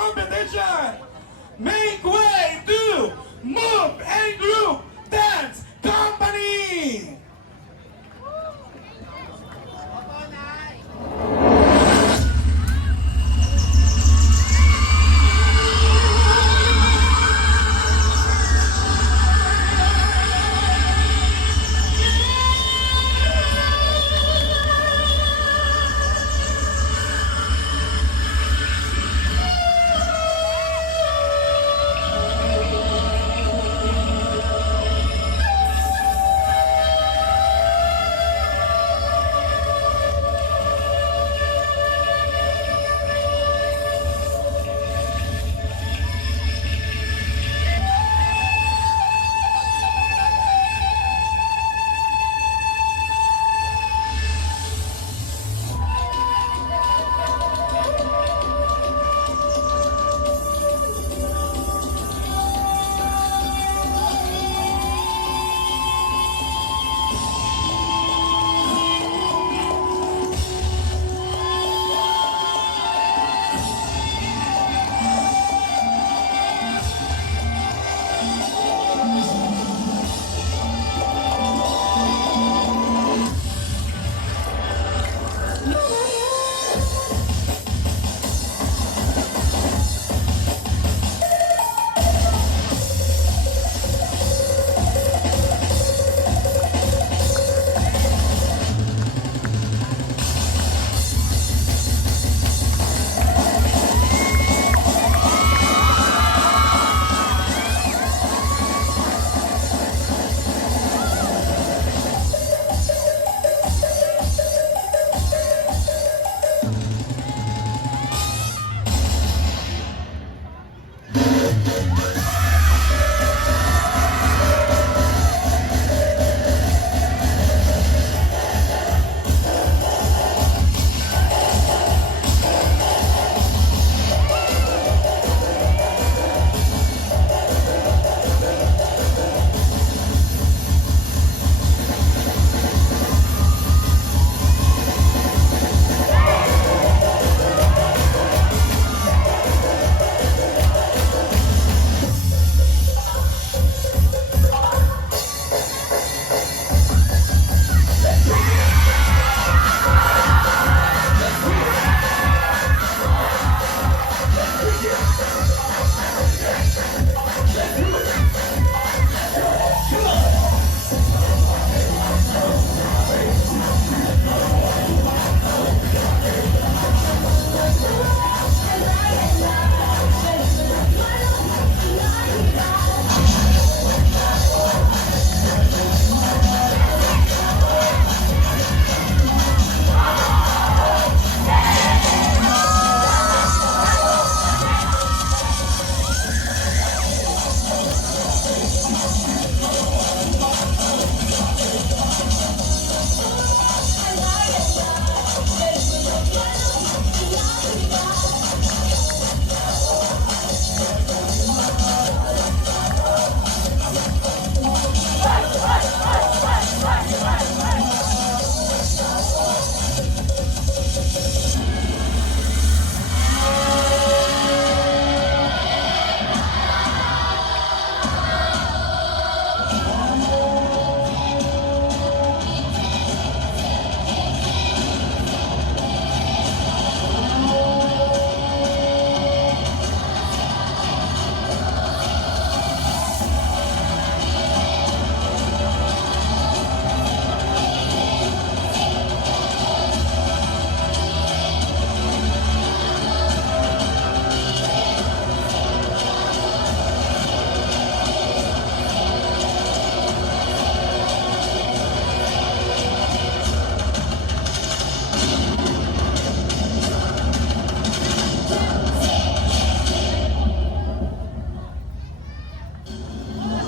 competition. Make way to Move and Group Dance Company.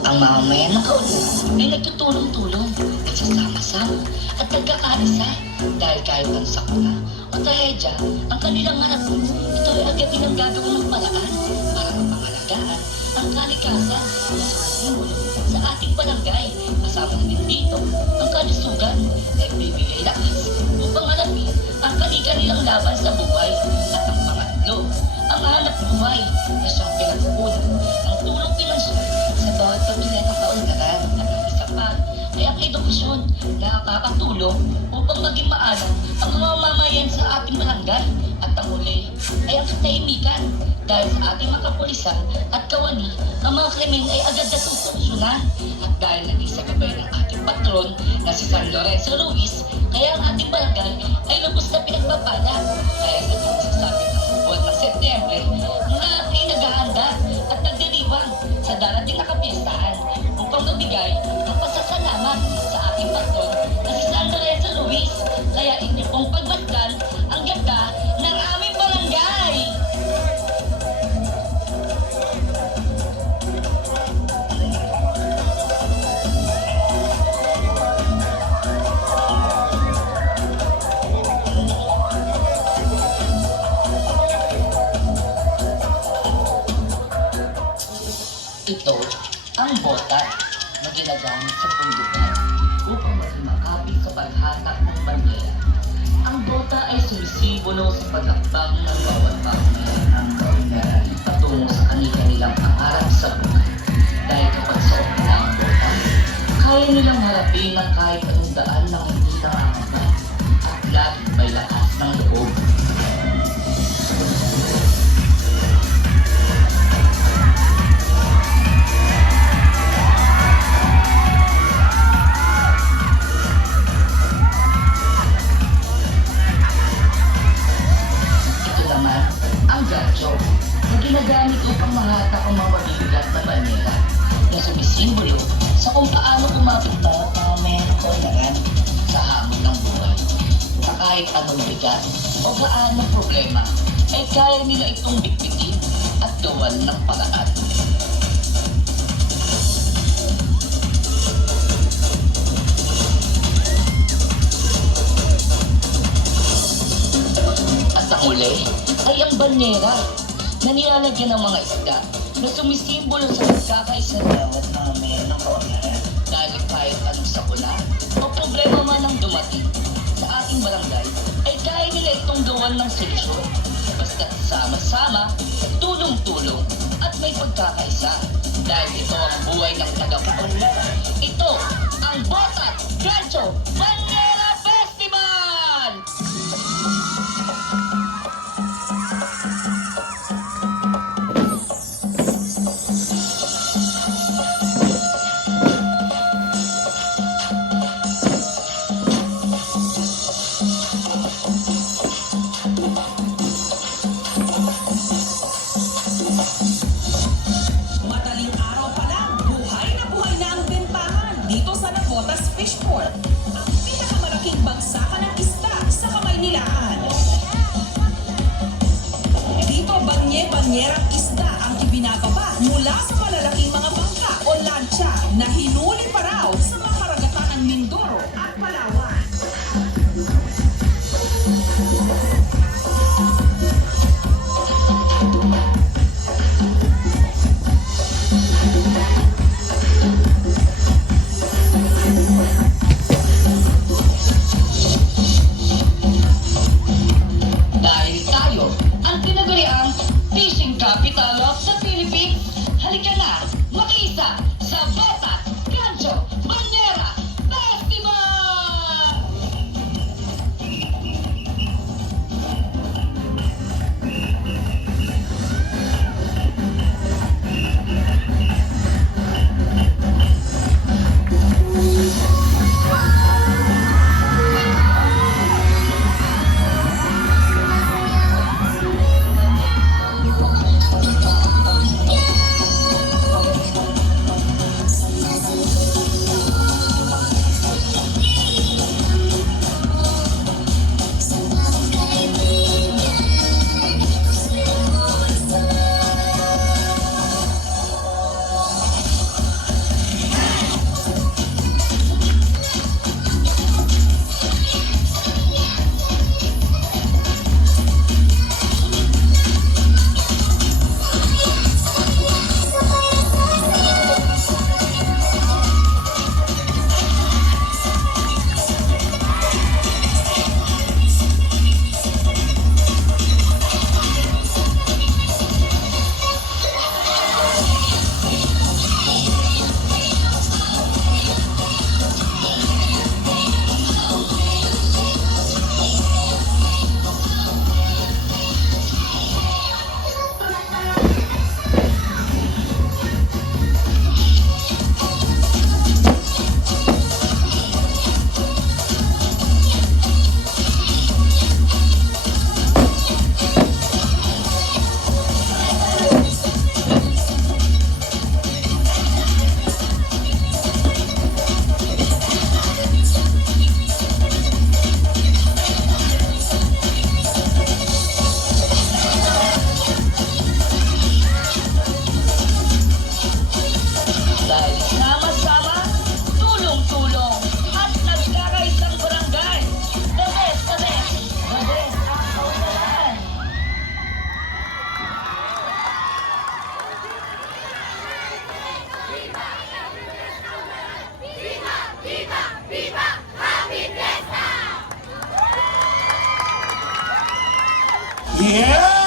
Ang mamamayan ng Kaunas ay nagtutulong-tulong, nagsasama-sama at nagkakaisa dahil kahit ang sakuna o trahedya ang kanilang harapin, ito ay agad ng gagawin ng paraan para mapangalagaan ang kalikasan na sumasimulo sa ating barangay. Kasama na din dito ang kalusugan na ibibigay lakas upang harapin ang kanilang laban sa buhay. At ang pangatlo, ang panghanap buhay na siyang pinagkukunan ang tulong pinansyal sa bawat pamilya ng kaunlaran. At ang isa pa ay ang edukasyon na nakakatulong upang maging maalam ang mga mamamayan sa ating barangay. At ang huli ay ang katahimikan dahil sa ating mga kapulisan at kawani, ang mga krimen ay agad na susolusyonan. At dahil naging sa gabay ng ating patron na si San Lorenzo Ruiz, kaya ang ating barangay ay lubos na pinagpapala. Kaya sa masasabi ng buwan ng Setyembre, ang lahat ay naghahanda at nagdiriwang sa darating na kapistahan upang mabigay ang pasasalamat sa ating patron na si San Lorenzo Ruiz. Kaya hindi pong pagmasdan ang ganda ng aming barangay. Ito ang bota na ginagamit sa pundukan upang maging makapit sa paghatak ng bandera. Ang bota ay sumisimbolo sa pagakbang ng bawat pamilya ng kaunlaran patungo sa kanilang pangarap sa buhay. Dahil kapag suot nila ang bota, kaya nilang harapin ang kahit anong daan ng hindi nakakaba at lagi may lakas ng loob. Ang gancho na ginagamit upang mahatak ang mga mabibigat na bandera na sumisimbolo sa kung paano kumapit bawat mga mayroong kaunlaran sa hamon ng buhay. Na kahit anong bigat o gaanong problema ay kaya nila itong bitbitin at gawan ng paraan. At ang uli ay ang banyera na nilalagyan ng mga isda na sumisimbolo sa pagkakaisa bawat mga mayroon ng kaunlaran. Dahil kahit anong sakuna o problema man ang dumating sa ating barangay ay kaya nila itong gawan ng solusyon. Basta sama-sama, tulong-tulong at may pagkakaisa. Dahil ito ang buhay ng taga-kaunlaran. Ito ang Botat Gancho Banyera Festival! Madaling araw pa lang, buhay na ang bentahan dito sa Navotas Fishport. Ang Yeah!